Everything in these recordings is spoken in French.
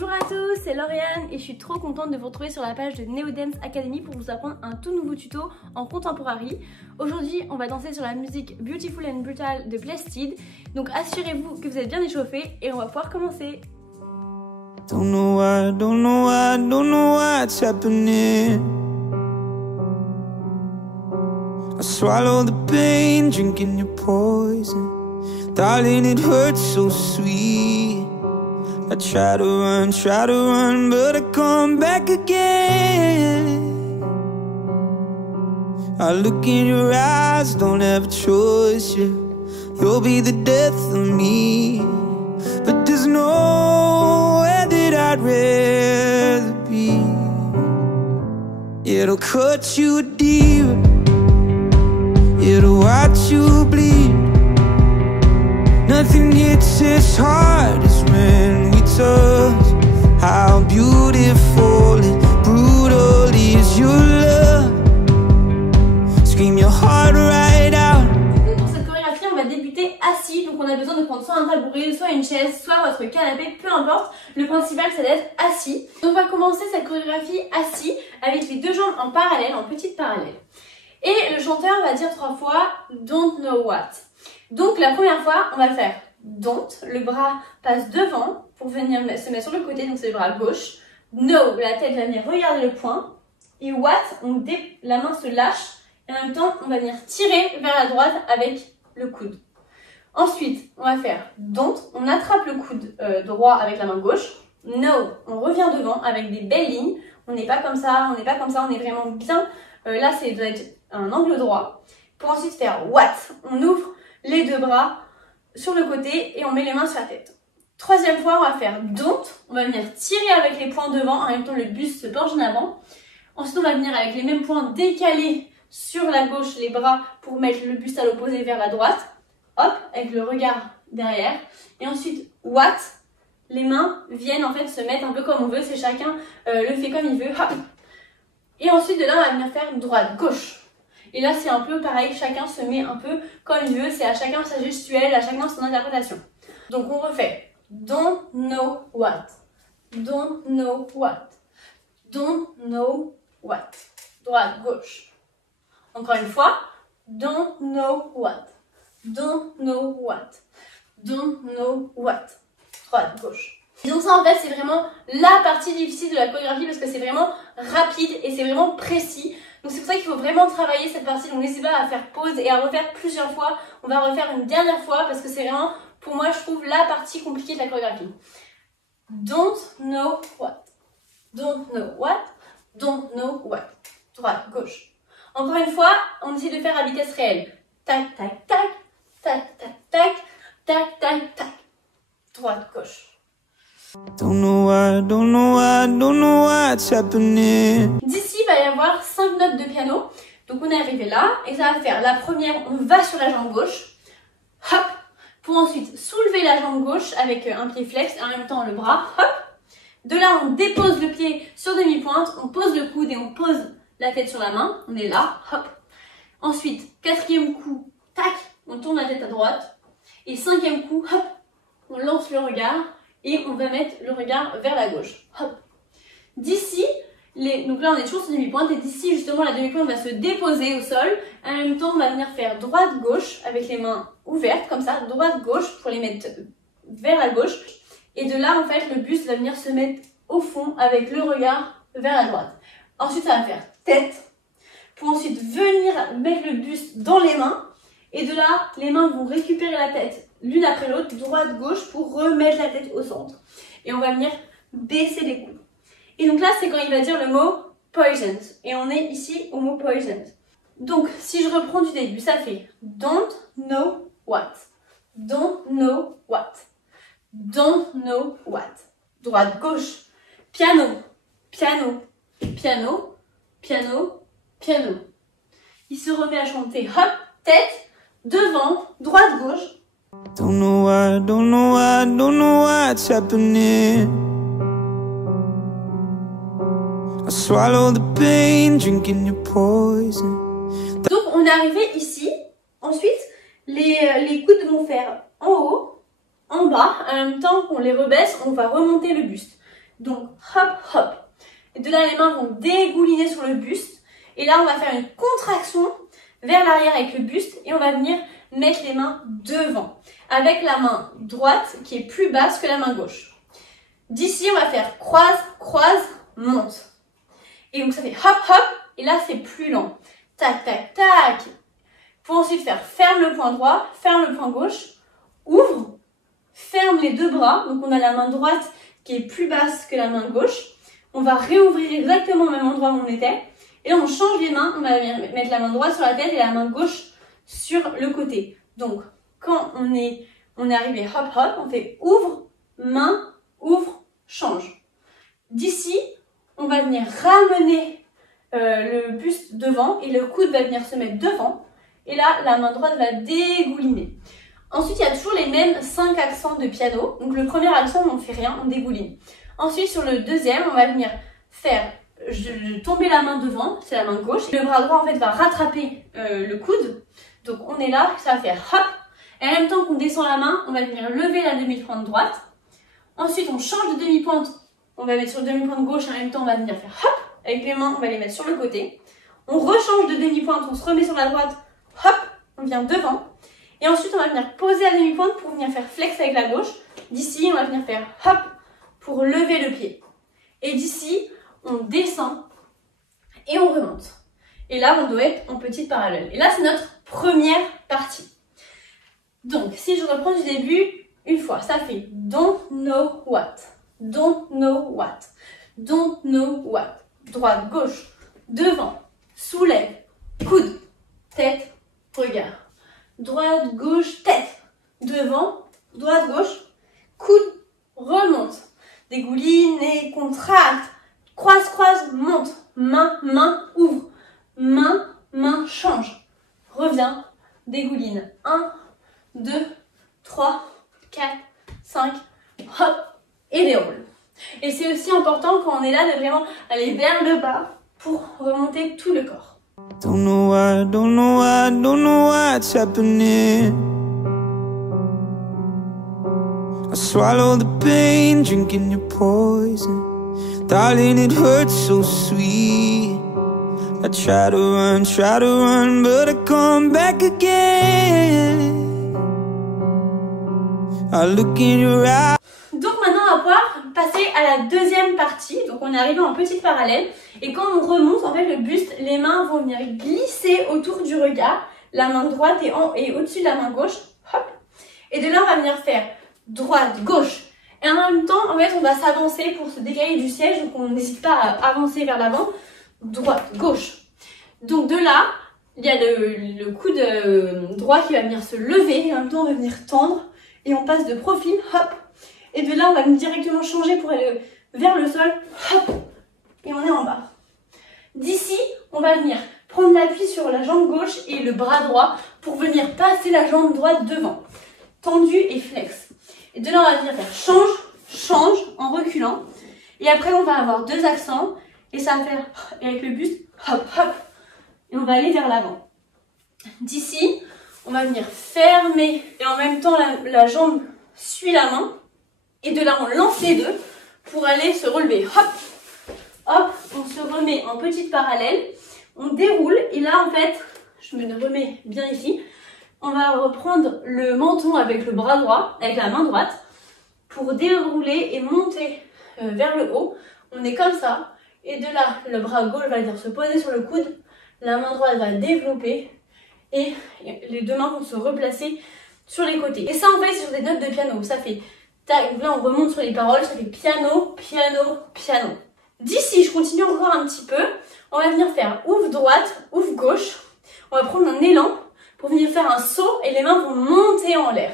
Bonjour à tous, c'est Lauriane et je suis trop contente de vous retrouver sur la page de Neo Dance Academy pour vous apprendre un tout nouveau tuto en contemporary. Aujourd'hui, on va danser sur la musique Beautiful and Brutal de Plastid. Donc assurez-vous que vous êtes bien échauffés et on va pouvoir commencer. Don't know what's happening. I swallow the pain, drinking your poison. Darling, it hurts so sweet. I try to run, but I come back again. I look in your eyes, don't have a choice, yeah. You'll be the death of me. But there's nowhere that I'd rather be. It'll cut you deeper, it'll watch you bleed. Nothing hits as hard as when we touch. How beautiful and brutal is your love. Scream your heart right out. Pour cette chorégraphie, on va débuter assis. Donc on a besoin de prendre soit un tabouret, soit une chaise, soit votre canapé, peu importe. Le principal c'est d'être assis. Donc on va commencer cette chorégraphie assis avec les deux jambes en parallèle, en petite parallèle. Et le chanteur va dire 3 fois Don't know what. Donc la première fois, on va faire don't, le bras passe devant pour venir se mettre sur le côté, donc c'est le bras gauche. No, la tête va venir regarder le point. Et what, la main se lâche et en même temps, on va venir tirer vers la droite avec le coude. Ensuite, on va faire don't, on attrape le coude droit avec la main gauche. No, on revient devant avec des belles lignes. On n'est pas comme ça, on n'est pas comme ça, on est vraiment bien. Là, ça doit être un angle droit. Pour ensuite faire what, on ouvre les deux bras sur le côté et on met les mains sur la tête. Troisième fois, on va faire don't. On va venir tirer avec les poings devant, en même temps le buste se penche en avant. Ensuite, on va venir avec les mêmes poings décalés sur la gauche, les bras pour mettre le buste à l'opposé vers la droite. Hop, avec le regard derrière. Et ensuite, what, les mains viennent en fait se mettre un peu comme on veut, c'est chacun le fait comme il veut. Hop. Et ensuite, de là, on va venir faire droite, gauche. Et là, c'est un peu pareil, chacun se met un peu comme il veut, c'est à chacun sa gestuelle, à chacun son interprétation. Donc on refait don't know what, don't know what, don't know what. Droite, gauche. Encore une fois, don't know what, don't know what, don't know what. Droite, gauche. Et donc ça en fait c'est vraiment la partie difficile de la chorégraphie parce que c'est vraiment rapide et c'est vraiment précis. Donc c'est pour ça qu'il faut vraiment travailler cette partie. Donc n'hésitez pas à faire pause et à refaire plusieurs fois. On va refaire une dernière fois parce que c'est vraiment, pour moi je trouve, la partie compliquée de la chorégraphie. Don't know what, don't know what, don't know what. Droite, gauche. Encore une fois, on essaie de faire à vitesse réelle. Tac, tac, tac, tac, tac, tac, tac, tac, tac. Droite, gauche. Don't know what's happening. D'ici, il va y avoir 5 notes de piano. Donc on est arrivé là et ça va faire la première, on va sur la jambe gauche. Hop. Pour ensuite soulever la jambe gauche avec un pied flex et en même temps le bras. Hop. De là, on dépose le pied sur demi-pointe, on pose le coude et on pose la tête sur la main. On est là. Hop. Ensuite, quatrième coup, tac, on tourne la tête à droite. Et cinquième coup, hop, on lance le regard. Et on va mettre le regard vers la gauche. Hop. D'ici, donc là on est toujours sur demi-pointe et d'ici justement la demi-pointe va se déposer au sol. En même temps on va venir faire droite-gauche avec les mains ouvertes comme ça, droite-gauche pour les mettre vers la gauche. Et de là en fait le buste va venir se mettre au fond avec le regard vers la droite. Ensuite ça va faire tête pour ensuite venir mettre le buste dans les mains. Et de là les mains vont récupérer la tête l'une après l'autre, droite-gauche, pour remettre la tête au centre. Et on va venir baisser les coudes. Et donc là, c'est quand il va dire le mot poisoned. Et on est ici au mot poisoned. Donc, si je reprends du début, ça fait don't know what, don't know what, don't know what. Droite-gauche, piano, piano, piano, piano, piano. Il se remet à chanter hop, tête, devant, droite-gauche. Don't know what's happening. I swallow the pain, drinking your poison. Donc on est arrivé ici. Ensuite, les coudes vont faire en haut, en bas. En même temps qu'on les rebaisse, on va remonter le buste. Donc hop, hop. Et de là, les mains vont dégouliner sur le buste. Et là, on va faire une contraction vers l'arrière avec le buste et on va venir mettre les mains devant. Avec la main droite qui est plus basse que la main gauche. D'ici, on va faire croise, croise, monte. Et donc ça fait hop, hop. Et là, c'est plus lent. Tac, tac, tac. Pour ensuite faire ferme le poing droit, ferme le poing gauche, ouvre, ferme les deux bras. Donc on a la main droite qui est plus basse que la main gauche. On va réouvrir exactement au même endroit où on était. Et là, on change les mains. On va mettre la main droite sur la tête et la main gauche sur le côté. Donc, quand on est arrivé hop, hop, on fait ouvre, main, ouvre, change. D'ici, on va venir ramener le buste devant et le coude va venir se mettre devant. Et là, la main droite va dégouliner. Ensuite, il y a toujours les mêmes 5 accents de piano. Donc, le premier accent, on ne fait rien, on dégouline. Ensuite, sur le deuxième, on va venir faire tomber la main devant, c'est la main gauche. Le bras droit, en fait, va rattraper le coude. Donc, on est là, ça va faire hop. Et en même temps qu'on descend la main, on va venir lever la demi-pointe droite. Ensuite, on change de demi-pointe. On va mettre sur le demi-pointe gauche. En même temps, on va venir faire hop. Avec les mains, on va les mettre sur le côté. On rechange de demi-pointe, on se remet sur la droite. Hop, on vient devant. Et ensuite, on va venir poser la demi-pointe pour venir faire flex avec la gauche. D'ici, on va venir faire hop pour lever le pied. Et d'ici, on descend et on remonte. Et là, on doit être en petite parallèle. Et là, c'est notre première partie. Donc, si je reprends du début, une fois, ça fait don't know what, don't know what, don't know what. Droite, gauche, devant, soulève, coude, tête, regard. Droite, gauche, tête, devant, droite, gauche, coude, remonte. Dégouline et contracte. Croise, croise, monte. Main, main, ouvre. Main, main, change. Reviens, dégouline. 1, 2, 3, 4, 5, hop, et déroule. Et c'est aussi important quand on est là de vraiment aller vers le bas pour remonter tout le corps. Don't know why, don't know why, don't know why it's happening. I swallow the pain, drinking your poison. Darling, it hurts so sweet. I try to run, but I come back again. I look in your eyes. Donc maintenant, on va pouvoir passer à la deuxième partie. Donc on est arrivé en petite parallèle. Et quand on remonte, en fait, le buste, les mains vont venir glisser autour du regard. La main droite est au-dessus de la main gauche. Hop. Et de là, on va venir faire droite, gauche. Et en même temps, en fait, on va s'avancer pour se décaler du siège. Donc on n'hésite pas à avancer vers l'avant. Droite, gauche. Donc de là, il y a le coude droit qui va venir se lever. Et en même temps, on va venir tendre. Et on passe de profil, hop. Et de là, on va directement changer pour aller vers le sol, hop. Et on est en bas. D'ici, on va venir prendre l'appui sur la jambe gauche et le bras droit pour venir passer la jambe droite devant. Tendu et flex. Et de là, on va venir faire change, change en reculant. Et après, on va avoir deux accents. Et ça va faire, et avec le buste, hop, hop. Et on va aller vers l'avant. D'ici, on va venir fermer. Et en même temps, la jambe suit la main. Et de là, on lance les deux pour aller se relever. Hop, hop, on se remet en petite parallèle. On déroule. Et là, en fait, je me remets bien ici. On va reprendre le menton avec le bras droit, avec la main droite, pour dérouler et monter vers le haut. On est comme ça. Et de là, le bras gauche va venir se poser sur le coude. La main droite va développer. Et les deux mains vont se replacer sur les côtés. Et ça, en fait, c'est sur des notes de piano. Ça fait... Là, on remonte sur les paroles. Ça fait piano, piano, piano. D'ici, je continue encore un petit peu. On va venir faire ouvre droite, ouvre gauche. On va prendre un élan pour venir faire un saut et les mains vont monter en l'air.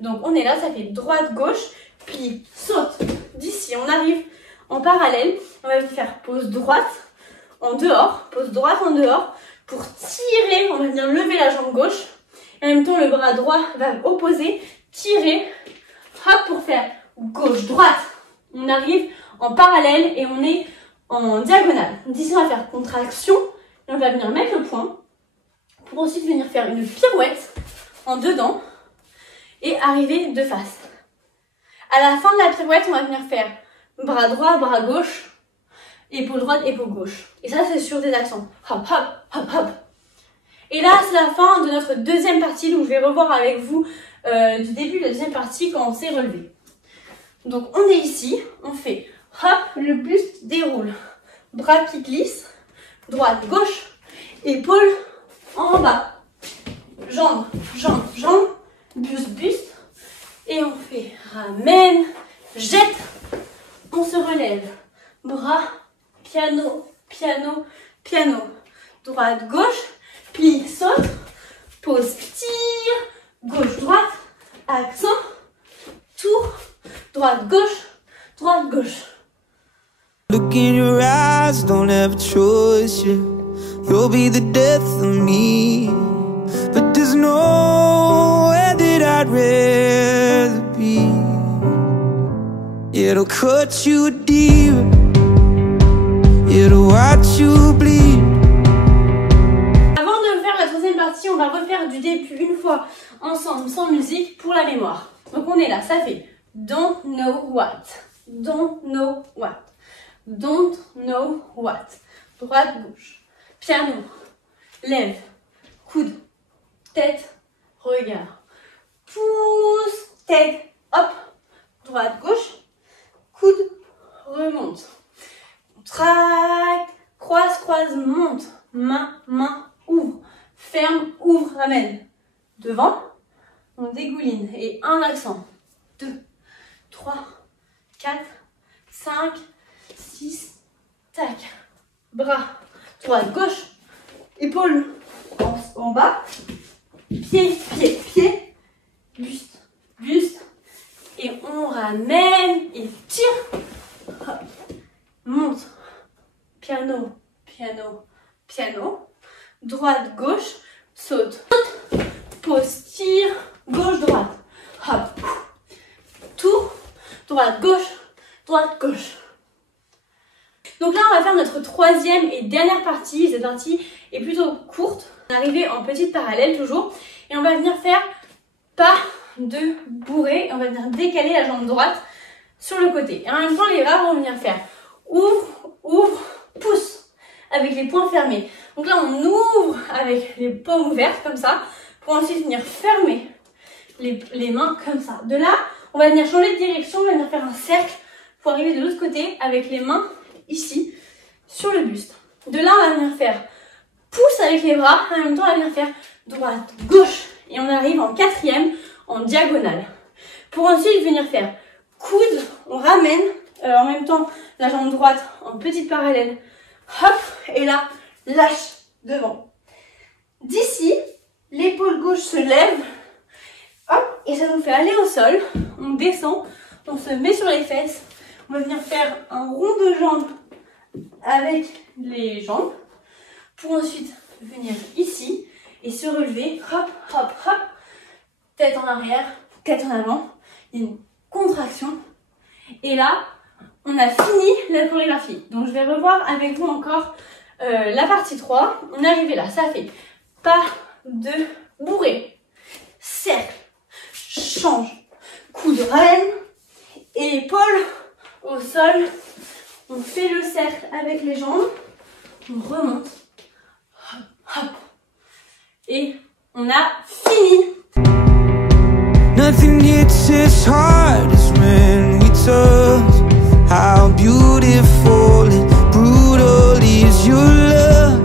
Donc on est là, ça fait droite, gauche, puis saute. D'ici, on arrive en parallèle. On va faire pause droite en dehors, pause droite en dehors. Pour tirer, on va venir lever la jambe gauche. Et en même temps, le bras droit va opposer, tirer, hop, pour faire gauche-droite. On arrive en parallèle et on est en diagonale. D'ici, on va faire contraction. Et on va venir mettre le poing. Pour ensuite venir faire une pirouette en dedans et arriver de face. À la fin de la pirouette, on va venir faire bras droit, bras gauche, épaule droite, épaule gauche. Et ça, c'est sur des accents. Hop, hop, hop, hop. Et là, c'est la fin de notre deuxième partie. Donc, je vais revoir avec vous du début de la deuxième partie quand on s'est relevé. Donc, on est ici. On fait hop, le buste déroule. Bras qui glissent. Droite, gauche. Épaule en bas. Jambes, jambes, jambes. Buste, buste. Et on fait ramène, jette. On se relève. Bras, piano, piano, piano. Droite, gauche. Plie, saute, pose, tire, gauche, droite, accent, tour, droite, gauche. Look in your eyes, don't have a choice, yeah. You'll be the death of me. But there's nowhere that I'd rather be. It'll cut you deep. It'll watch you bleed. On va refaire du début une fois ensemble sans musique pour la mémoire. Donc on est là, ça fait don't know what, don't know what, don't know what. Droite, gauche, piano, lève, coude, tête, regard, pouce, tête, hop, droite, gauche, coude, remonte, tracte, croise, croise, monte, main, main, ouvre. Ferme, ouvre, ramène. Devant, on dégouline. Et un accent. 2, 3, 4, 5, 6, tac. Bras, droite, gauche. Épaule en bas. Pied, pied, pied. Buste, buste. Et on ramène et tire. Hop. Monte. Piano, piano, piano. Droite, gauche, saute, pose, tire, gauche, droite, hop, tour, droite, gauche. Donc là, on va faire notre troisième et dernière partie. Cette partie est plutôt courte. On est arrivé en petite parallèle toujours. Et on va venir faire pas de bourrée. On va venir décaler la jambe droite sur le côté. Et en même temps, les bras vont venir faire ouvre, ouvre, pousse. Avec les poings fermés. Donc là, on ouvre avec les paumes ouvertes, comme ça, pour ensuite venir fermer les mains, comme ça. De là, on va venir changer de direction, on va venir faire un cercle pour arriver de l'autre côté avec les mains ici, sur le buste. De là, on va venir faire pouce avec les bras, en même temps, on va venir faire droite, gauche. Et on arrive en quatrième, en diagonale. Pour ensuite venir faire coude, on ramène, en même temps, la jambe droite en petite parallèle. Hop, et là, lâche devant. D'ici, l'épaule gauche se lève. Hop, et ça nous fait aller au sol. On descend, on se met sur les fesses. On va venir faire un rond de jambes avec les jambes. Pour ensuite venir ici et se relever. Hop, hop, hop. Tête en arrière, tête en avant. Il y a une contraction. Et là, on a fini la chorégraphie. Donc je vais revoir avec vous encore la partie 3. On est arrivé là, ça fait pas de bourrée, cercle, change, coude reine, épaule au sol. On fait le cercle avec les jambes, on remonte, hop, hop. Et on a fini. Nothing hits as hard as when we touch. How beautiful and brutal is your love.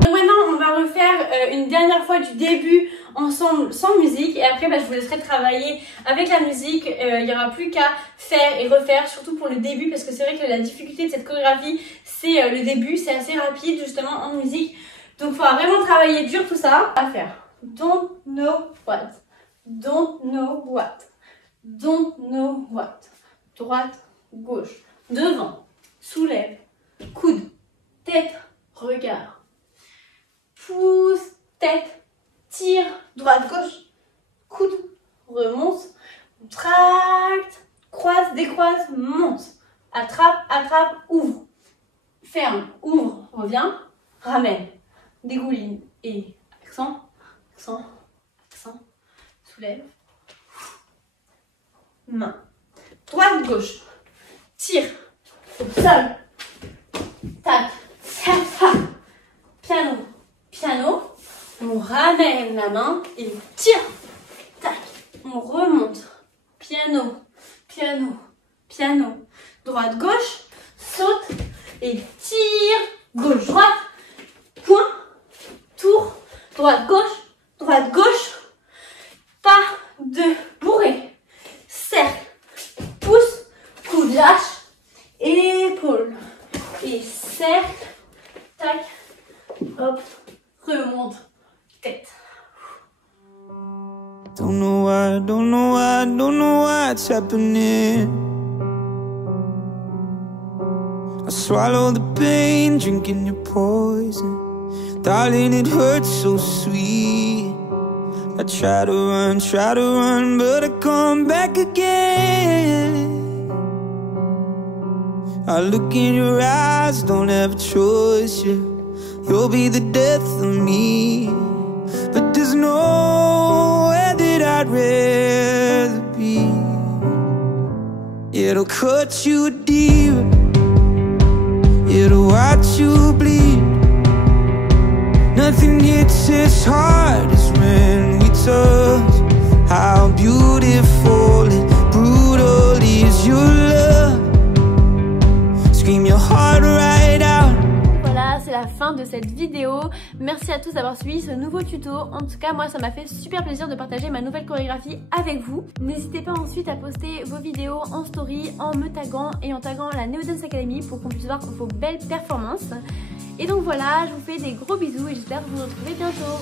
Donc maintenant on va refaire une dernière fois du début ensemble sans musique et après je vous laisserai travailler avec la musique. Il n'y aura plus qu'à faire et refaire, surtout pour le début, parce que c'est vrai que la difficulté de cette chorégraphie c'est le début, c'est assez rapide justement en musique. Donc il faudra vraiment travailler dur tout ça. À faire don't know what, don't know what, don't know what. Droite, gauche, devant, soulève, coude, tête, regard, pouce, tête, tire, droite, gauche, coude, remonte, tracte, croise, décroise, monte, attrape, attrape, ouvre, ferme, ouvre, revient, ramène, dégouline et accent, accent, accent, soulève, main, droite, gauche, tire au sol, tac, tac, piano, piano, on ramène la main et tire, tac, on remonte, piano, piano, piano, droite, gauche, saute et tire, gauche, droite, point, tour, droite, gauche, pas de bourrée, cercle, pouce, coude lâche, épaule, et cercle, tac, hop, remonte, tête. Don't know why, don't know why, don't know why it's happening. I swallow the pain, drinking your poison. Darling, it hurts so sweet. I try to run, but I come back again. I look in your eyes, don't have a choice, yeah. You'll be the death of me. But there's nowhere that I'd rather be. It'll cut you deep, it'll watch you bleed. Nothing hits as hard as when we touch. How beautiful and brutal is your love. Scream your heart right out. Voilà, c'est la fin de cette vidéo. Merci à tous d'avoir suivi ce nouveau tuto. En tout cas, moi, ça m'a fait super plaisir de partager ma nouvelle chorégraphie avec vous. N'hésitez pas ensuite à poster vos vidéos en story en me taguant et en taguant la Neo Dance Academy pour qu'on puisse voir vos belles performances. Et donc voilà, je vous fais des gros bisous et j'espère vous retrouver bientôt.